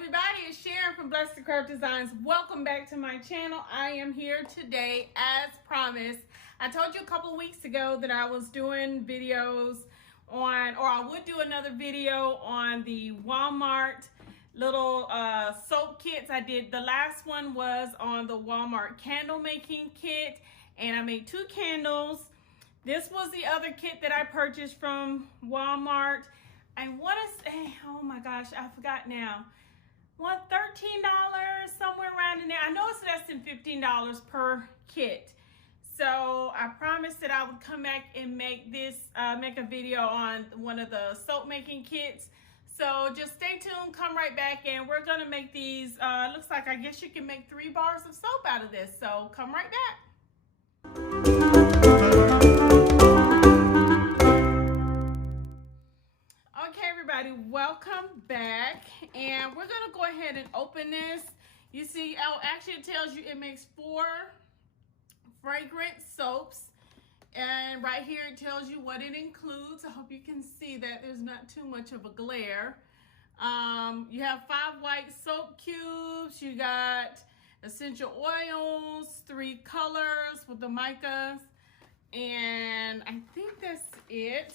everybody, it's Sharon from Blessed to Curve Designs. Welcome back to my channel. I am here today as promised. I told you a couple weeks ago that I was doing videos on, or I would do another video on the Walmart little soap kits. I did, the last one was on the Walmart candle making kit, and I made 2 candles. This was the other kit that I purchased from Walmart. And what is, oh my gosh, I forgot now. What, $13, somewhere around in there. I know it's less than $15 per kit. So I promised that I would come back and make this, make a video on one of the soap making kits. So just stay tuned, come right back, and we're gonna make these, looks like, I guess you can make 3 bars of soap out of this. So come right back. Okay, everybody, welcome back, and we're gonna go ahead and open this. You see, oh, actually it tells you it makes 4 fragrant soaps, and right here it tells you what it includes. I hope you can see that there's not too much of a glare. You have 5 white soap cubes, you got essential oils, 3 colors with the micas, and I think that's it.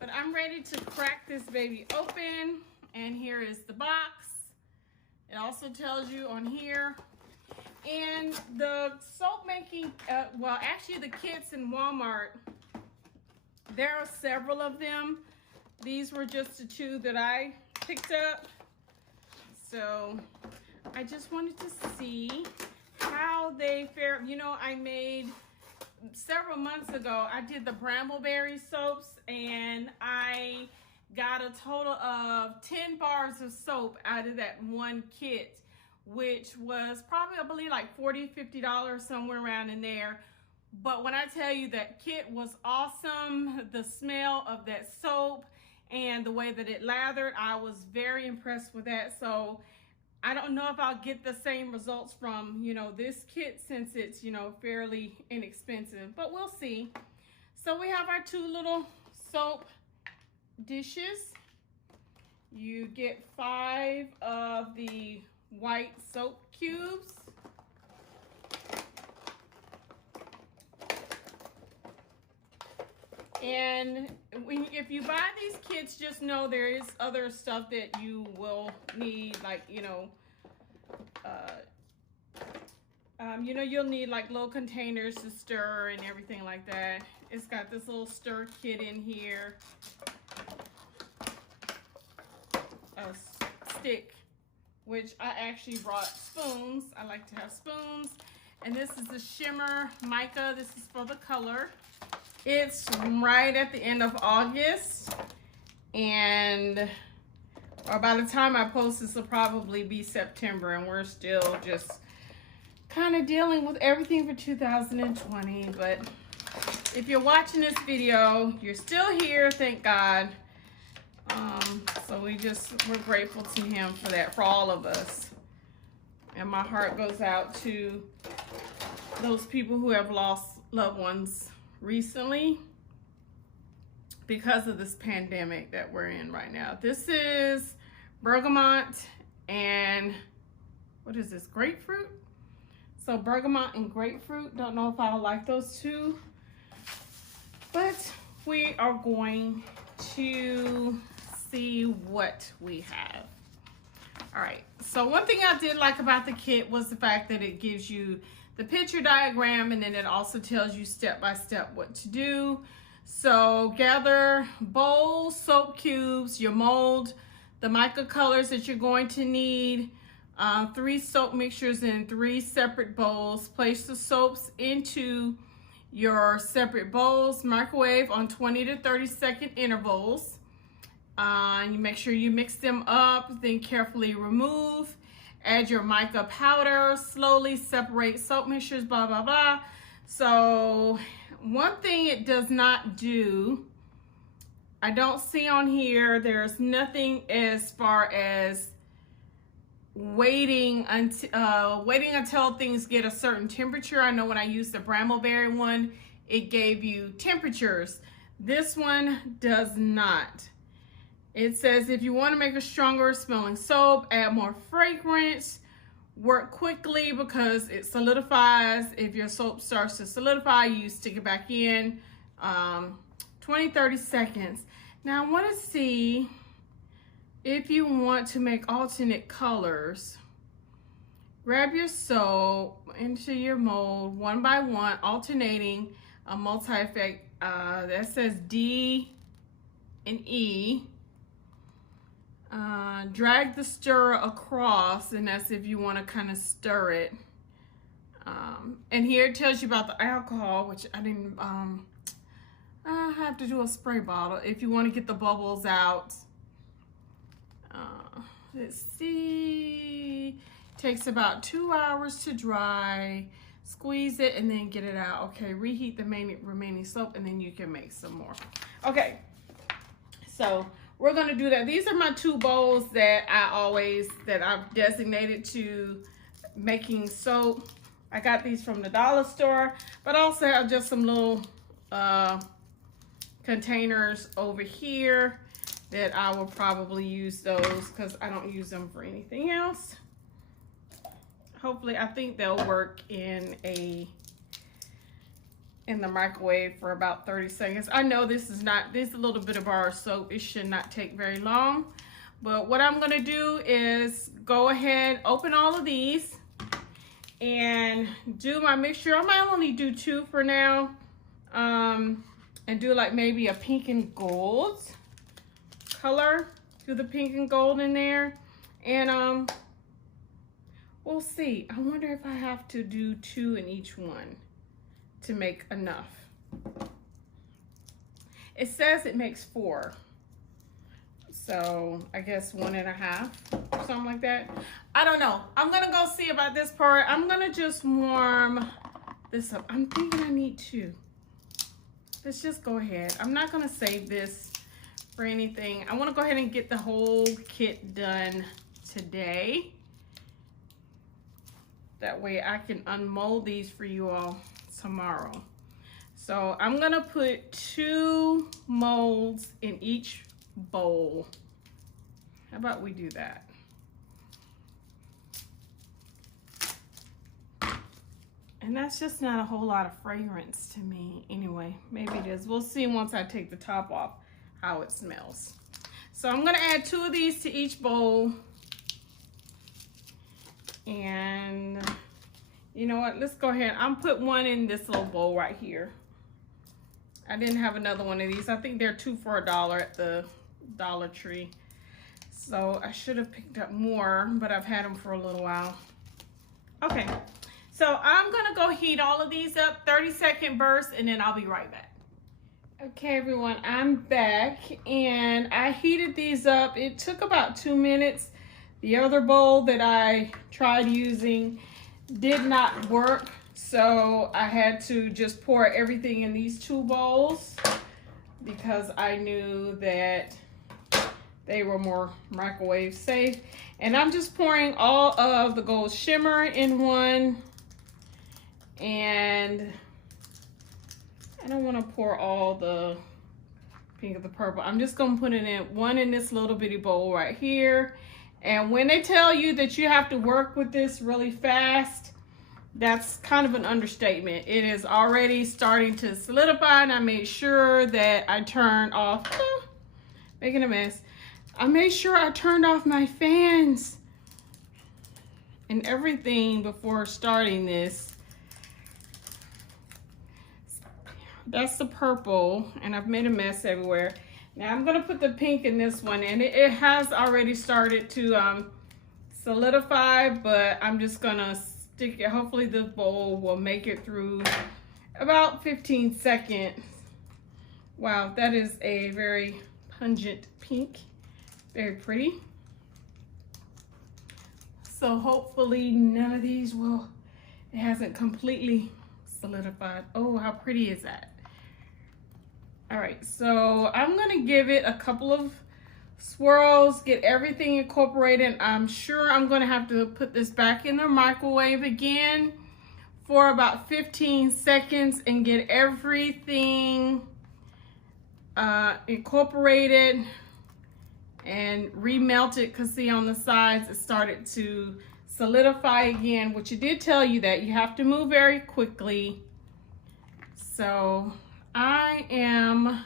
But I'm ready to crack this baby open, and here is the box. It also tells you on here. And the soap making, well, actually the kits in Walmart, there are several of them. These were just the 2 that I picked up. So I just wanted to see how they fare. You know, I made, several months ago, I did the Brambleberry soaps, and I got a total of 10 bars of soap out of that one kit, which was probably, I believe, like $40, $50, somewhere around in there. But when I tell you that kit was awesome, the smell of that soap and the way that it lathered, I was very impressed with that. So I don't know if I'll get the same results from, you know, this kit, since it's, you know, fairly inexpensive, but we'll see. So we have our 2 little soap dishes. You get 5 of the white soap cubes. And if you buy these kits, just know there is other stuff that you will need, like, you know, you'll need like little containers to stir and everything like that. It's got this little stir kit in here, a stick, which I actually brought spoons. I like to have spoons. And this is the shimmer mica. This is for the color. It's right at the end of August, and or by the time I post this will probably be September, and we're still just kind of dealing with everything for 2020. But if you're watching this video, you're still here, thank God. So we're grateful to him for that, for all of us. And my heart goes out to those people who have lost loved ones recently because of this pandemic that we're in right now. This is bergamot and what is this, grapefruit? So bergamot and grapefruit. Don't know if I'll like those 2, but we are going to see what we have. All right, so one thing I did like about the kit was the fact that it gives you the picture diagram, and then it also tells you step by step what to do. So gather bowls, soap cubes, your mold, the mica colors that you're going to need, 3 soap mixtures in 3 separate bowls. Place the soaps into your separate bowls, microwave on 20 to 30-second intervals. You make sure you mix them up, then carefully remove. Add your mica powder, slowly separate soap mixtures, blah, blah, blah. So one thing it does not do, I don't see on here, there's nothing as far as waiting until things get a certain temperature. I know when I used the Brambleberry one, it gave you temperatures. This one does not. It says if you want to make a stronger smelling soap, add more fragrance, work quickly because it solidifies. If your soap starts to solidify, you stick it back in 20-30 seconds. Now I want to see if you want to make alternate colors. Grab your soap into your mold one by one, alternating a multi-effect that says D and E. Drag the stirrer across, and that's if you want to kind of stir it. And here it tells you about the alcohol, which I didn't I have to do a spray bottle if you want to get the bubbles out. Let's see, takes about 2 hours to dry. Squeeze it and then get it out. Okay, reheat the remaining soap and then you can make some more. Okay, so we're gonna do that. These are my 2 bowls that I've designated to making soap. I got these from the dollar store, but I also have just some little containers over here that I will probably use those because I don't use them for anything else. Hopefully, I think they'll work in the microwave for about 30 seconds. I know this is a little bit of bar soap. It should not take very long. But what I'm gonna do is go ahead, open all of these and do my mixture. I might only do 2 for now. And do like maybe a pink and gold color. Do the pink and gold in there. And we'll see. I wonder if I have to do 2 in each one to make enough. It says it makes 4. So I guess 1.5 or something like that. I don't know. I'm gonna go see about this part. I'm gonna just warm this up. I'm thinking I need 2. Let's just go ahead. I'm not gonna save this for anything. I wanna go ahead and get the whole kit done today. That way I can unmold these for you all tomorrow. So I'm gonna put 2 molds in each bowl. How about we do that? And that's just not a whole lot of fragrance to me anyway. Maybe it is. We'll see once I take the top off how it smells. So I'm gonna add 2 of these to each bowl. And you know what, let's go ahead. I'm put 1 in this little bowl right here. I didn't have another one of these. I think they're 2 for $1 at the Dollar Tree. So I should have picked up more, but I've had them for a little while. Okay, so I'm gonna go heat all of these up, 30-second bursts, and then I'll be right back. Okay, everyone, I'm back, and I heated these up. It took about 2 minutes. The other bowl that I tried using did not work, so I had to just pour everything in these 2 bowls because I knew that they were more microwave safe. And I'm just pouring all of the gold shimmer in one, and I don't want to pour all the pink of the purple. I'm just gonna put it in one in this little bitty bowl right here. And when they tell you that you have to work with this really fast, that's kind of an understatement. It is already starting to solidify, and I made sure that I turned off, making a mess. I made sure I turned off my fans and everything before starting this. That's the purple, and I've made a mess everywhere. Now I'm gonna put the pink in this one, and it has already started to solidify, but I'm just gonna stick it. Hopefully the bowl will make it through about 15 seconds. Wow, that is a very pungent pink. Very pretty. So hopefully none of these it hasn't completely solidified. Oh, how pretty is that? All right, so I'm gonna give it a couple of swirls, get everything incorporated. I'm sure I'm gonna have to put this back in the microwave again for about 15 seconds and get everything incorporated and remelted, because see on the sides it started to solidify again, which it did tell you that you have to move very quickly. So I am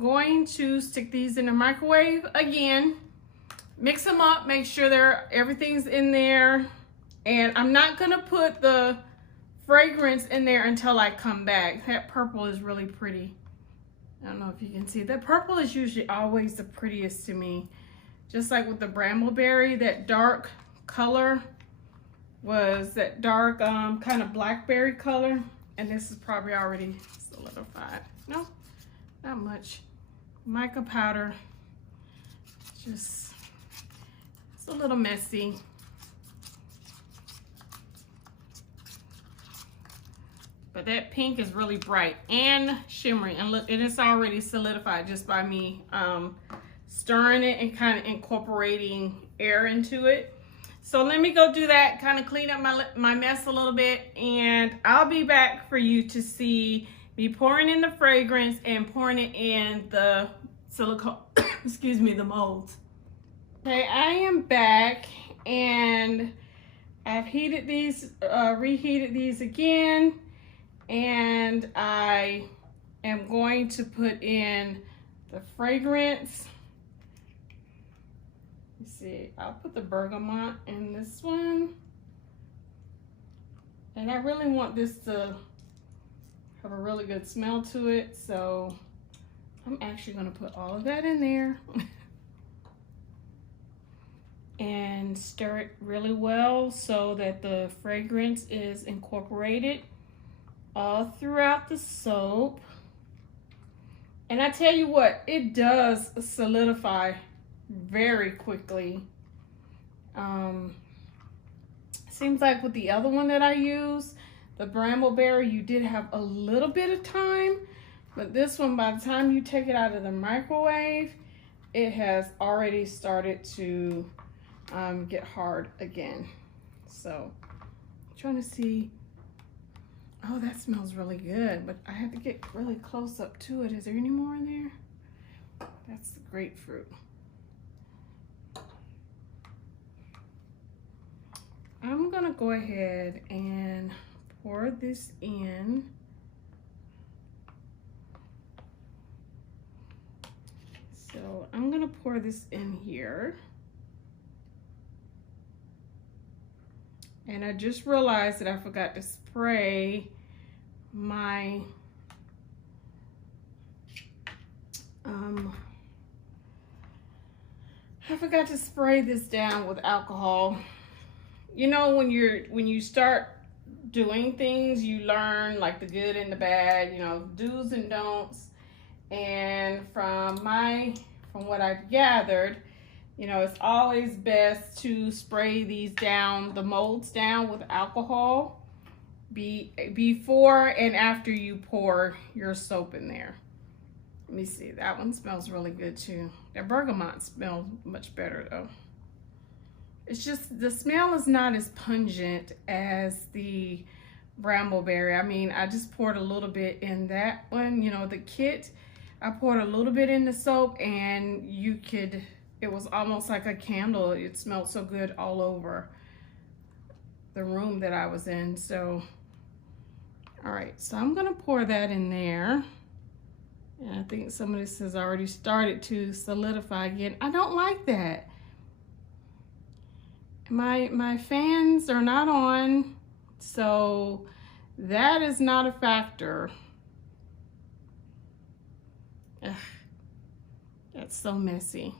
going to stick these in the microwave again, mix them up, make sure everything's in there, and I'm not gonna put the fragrance in there until I come back. That purple is really pretty. I don't know if you can see. That purple is usually always the prettiest to me. Just like with the Brambleberry, that dark color was that dark kind of blackberry color. And this is probably already solidified. No, not much. Mica powder. Just, it's a little messy. But that pink is really bright and shimmery. And look, it's already solidified just by me stirring it and kind of incorporating air into it. So let me go do that, kind of clean up my mess a little bit, and I'll be back for you to see me pouring in the fragrance and pouring it in the silicone, excuse me, the molds. Okay, I am back, and I've heated these, reheated these again. And I am going to put in the fragrance. Let's see, I'll put the bergamot in this one. And I really want this to have a really good smell to it. So I'm actually gonna put all of that in there. And stir it really well so that the fragrance is incorporated all throughout the soap. And I tell you what, it does solidify very quickly. Seems like with the other one that I use, the Brambleberry, you did have a little bit of time, but this one, by the time you take it out of the microwave, it has already started to get hard again. So I'm trying to see. Oh, that smells really good, but I have to get really close up to it. Is there any more in there? That's the grapefruit. I'm gonna go ahead and pour this in. So I'm gonna pour this in here. And I just realized that I forgot to spray my I forgot to spray this down with alcohol. You know, when you start doing things, you learn like the good and the bad, you know, do's and don'ts. And from what I've gathered, you know, it's always best to spray these down, the molds down with alcohol before and after you pour your soap in there. Let me see, that one smells really good too. That bergamot smells much better though. It's just, the smell is not as pungent as the Brambleberry. I mean, I just poured a little bit in that one, you know, the kit. I poured a little bit in the soap and you could, it was almost like a candle. It smelled so good all over the room that I was in. So, all right, so I'm gonna pour that in there. And I think some of this has already started to solidify again. I don't like that. My fans are not on, so that is not a factor. Ugh, that's so messy.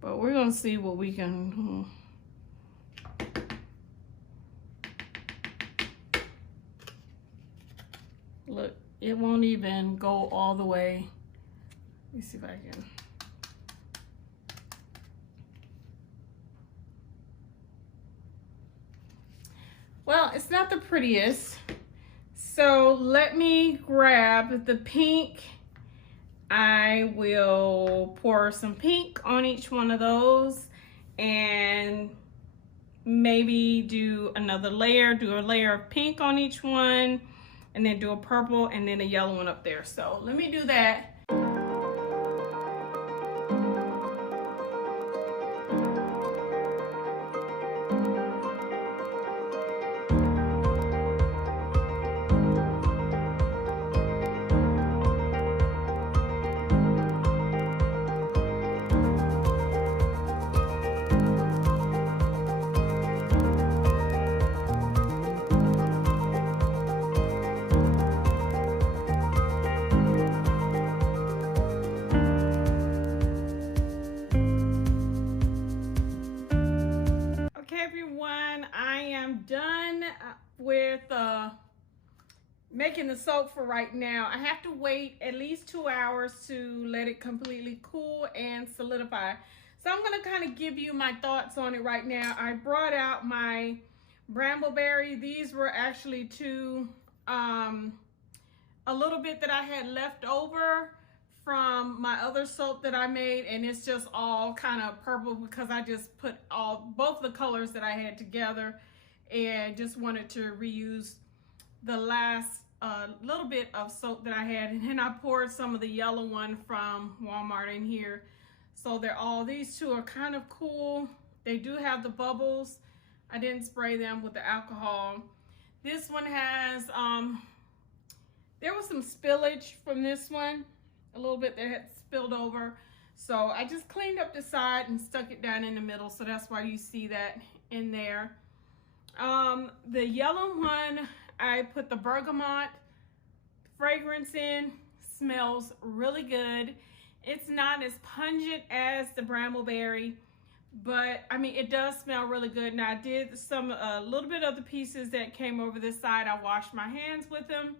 But we're gonna see what we can. Look, it won't even go all the way. Let me see if I can. Well, it's not the prettiest. So let me grab the pink. I will pour some pink on each one of those and maybe do another layer, do a layer of pink on each one, and then do a purple and then a yellow one up there. So let me do that. everyone, I am done with making the soap for right now. I have to wait at least 2 hours to let it completely cool and solidify. So I'm going to kind of give you my thoughts on it right now. I brought out my Brambleberry. These were actually two, a little bit that I had left over from my other soap that I made, and it's just all kind of purple because I just put both the colors that I had together and just wanted to reuse the last little bit of soap that I had. And then I poured some of the yellow one from Walmart in here. So these two are kind of cool. They do have the bubbles. I didn't spray them with the alcohol. This one has, there was some spillage from this one, a little bit that had spilled over. So I just cleaned up the side and stuck it down in the middle. So that's why you see that in there. The yellow one, I put the bergamot fragrance in. Smells really good. It's not as pungent as the Brambleberry, but I mean, it does smell really good. Now I did a little bit of the pieces that came over this side. I washed my hands with them,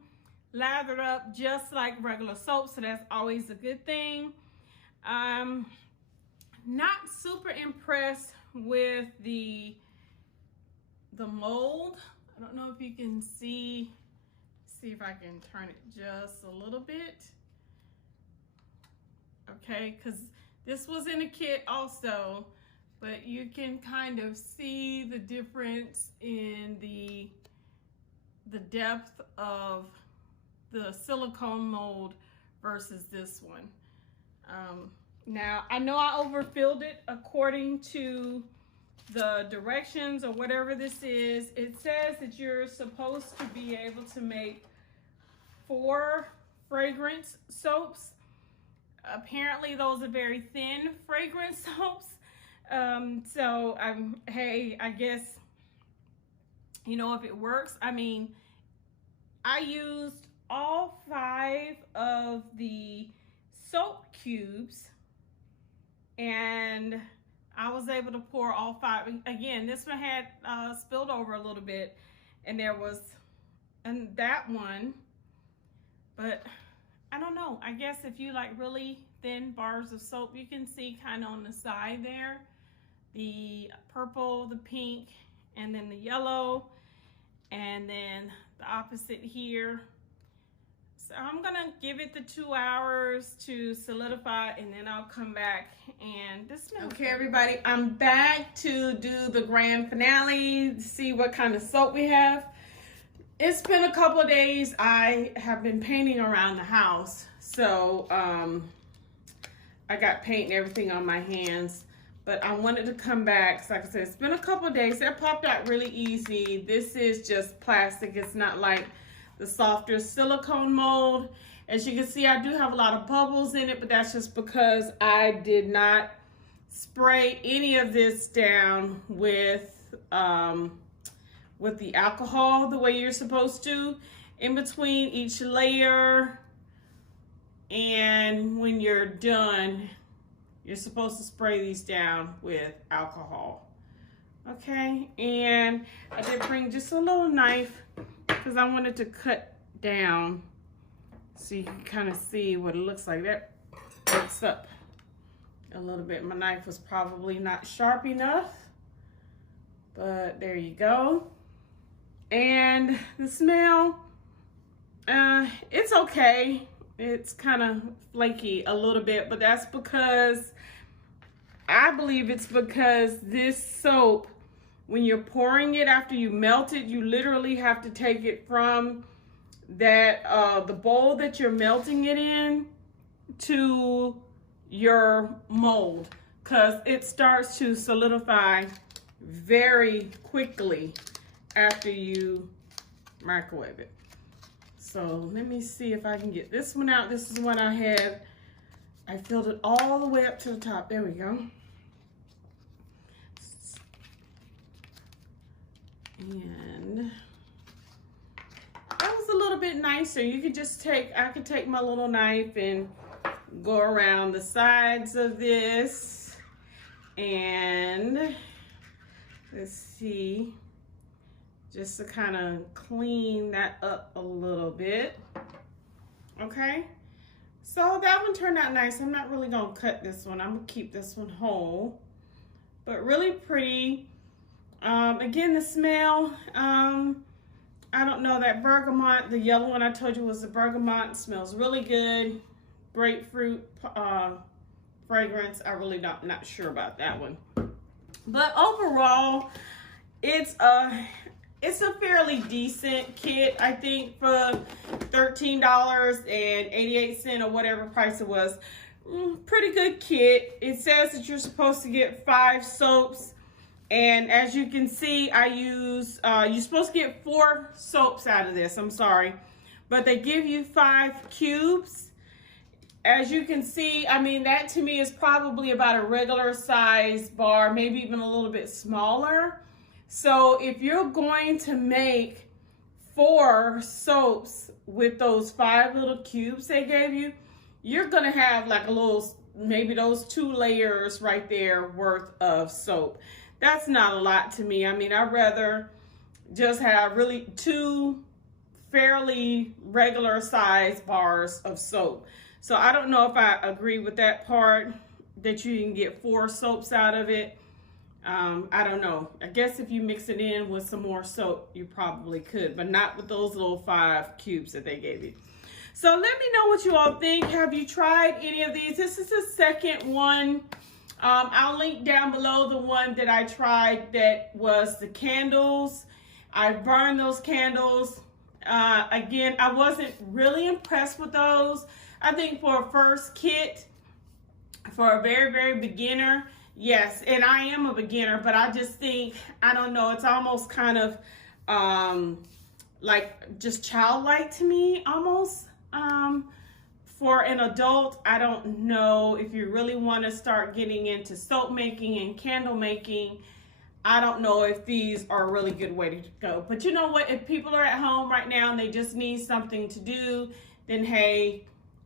lathered up just like regular soap, so that's always a good thing. Not super impressed with the mold. I don't know if you can see if I can turn it just a little bit. Okay, because this was in a kit also, but you can kind of see the difference in the depth of the silicone mold versus this one. Now, I know I overfilled it according to the directions or whatever this is. It says that you're supposed to be able to make 4 fragrance soaps. Apparently those are very thin fragrance soaps. Hey, I guess, you know, if it works. I mean, I used all 5 of the soap cubes and I was able to pour all 5. Again, this one had spilled over a little bit, and there was that one, but I don't know. I guess if you like really thin bars of soap, you can see kind of on the side there, the purple, the pink, and then the yellow, and then the opposite here. So I'm gonna give it the 2 hours to solidify, and then I'll come back and this smells. Okay, everybody, I'm back to do the grand finale, see what kind of soap we have. It's been a couple of days. I have been painting around the house, so I got paint and everything on my hands, but I wanted to come back. So like I said, it's been a couple of days. That popped out really easy. This is just plastic. It's not like the softer silicone mold. As you can see, I do have a lot of bubbles in it, but that's just because I did not spray any of this down with the alcohol the way you're supposed to in between each layer. And when you're done, you're supposed to spray these down with alcohol. Okay, and I did bring just a little knife because I wanted to cut down so you can kind of see what it looks like. That breaks up a little bit. My knife was probably not sharp enough, but there you go. And the smell, it's okay. It's kind of flaky a little bit, but that's because, I believe it's because this soap, when you're pouring it after you melt it, you literally have to take it from that the bowl that you're melting it in to your mold, because it starts to solidify very quickly after you microwave it. So let me see if I can get this one out. This is one I had. I filled it all the way up to the top. There we go. And that was a little bit nicer. You could just I could take my little knife and go around the sides of this and Let's see, just to kind of clean that up a little bit. Okay, so that one turned out nice. I'm not really gonna cut this one. I'm gonna keep this one whole, but really pretty. Again, the smell, I don't know, that bergamot, the yellow one I told you was the bergamot, smells really good. Grapefruit fragrance, I really not sure about that one. But overall, it's a fairly decent kit. I think for $13.88 or whatever price it was, pretty good kit. It says that you're supposed to get 5 soaps. And as you can see, I use, you're supposed to get 4 soaps out of this, I'm sorry. But they give you 5 cubes. As you can see, I mean, that to me is probably about a regular size bar, maybe even a little bit smaller. So if you're going to make 4 soaps with those 5 little cubes they gave you, you're gonna have like a little, maybe those 2 layers right there worth of soap. That's not a lot to me. I mean, I'd rather just have really 2 fairly regular size bars of soap. So I don't know if I agree with that part, that you can get 4 soaps out of it. I don't know. I guess if you mix it in with some more soap, you probably could, but not with those little 5 cubes that they gave you. So let me know what you all think. Have you tried any of these? This is the second one. I'll link down below the one that I tried that was the candles. I burned those candles. Again, I wasn't really impressed with those. I think for a first kit, for a very, very beginner, yes, and I am a beginner, but I just think, I don't know, it's almost kind of like just childlike to me, almost. For an adult, I don't know if you really want to start getting into soap making and candle making. I don't know if these are a really good way to go. But you know what? If people are at home right now and they just need something to do, then hey,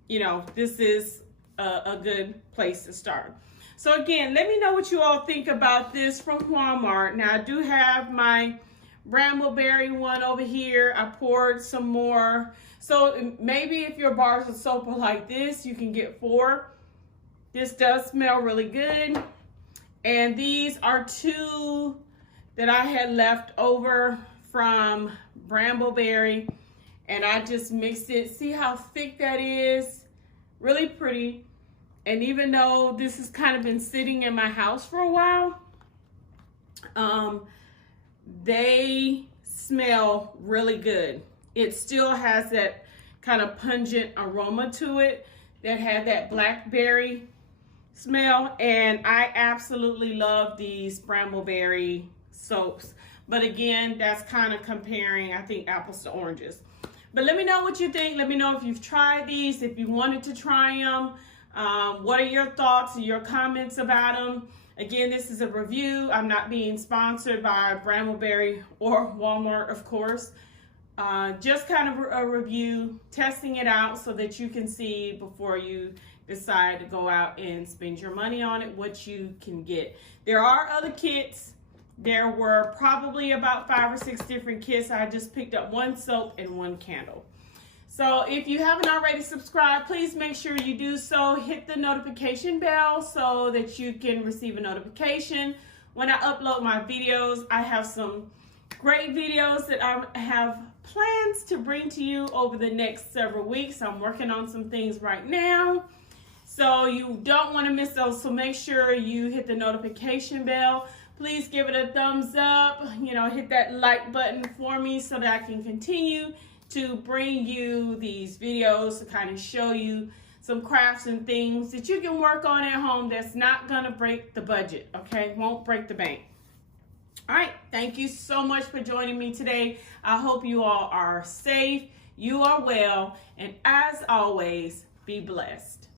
you know, this is a good place to start. So again, let me know what you all think about this from Walmart. Now I do have my Brambleberry one over here. I poured some more. So maybe if your bars of soap are like this, you can get 4. This does smell really good. And these are 2 that I had left over from Brambleberry. And I just mixed it. See how thick that is? Really pretty. And even though this has kind of been sitting in my house for a while, they smell really good. It still has that kind of pungent aroma to it that had that blackberry smell. And I absolutely love these Brambleberry soaps. But again, that's kind of comparing, I think, apples to oranges. But let me know what you think. Let me know if you've tried these, if you wanted to try them. What are your thoughts and your comments about them? Again, this is a review. I'm not being sponsored by Brambleberry or Walmart, of course. Just kind of a review, testing it out so that you can see before you decide to go out and spend your money on it, what you can get. There are other kits. There were probably about 5 or 6 different kits. I just picked up 1 soap and 1 candle. So if you haven't already subscribed, please make sure you do so. Hit the notification bell so that you can receive a notification when I upload my videos. I have some great videos that I have plans to bring to you over the next several weeks. I'm working on some things right now, so you don't want to miss those. So make sure you hit the notification bell. Please give it a thumbs up, you know, hit that like button for me so that I can continue to bring you these videos to kind of show you some crafts and things that you can work on at home that's not gonna break the budget, okay? Won't break the bank. All right, thank you so much for joining me today. I hope you all are safe, you are well, and as always, be blessed.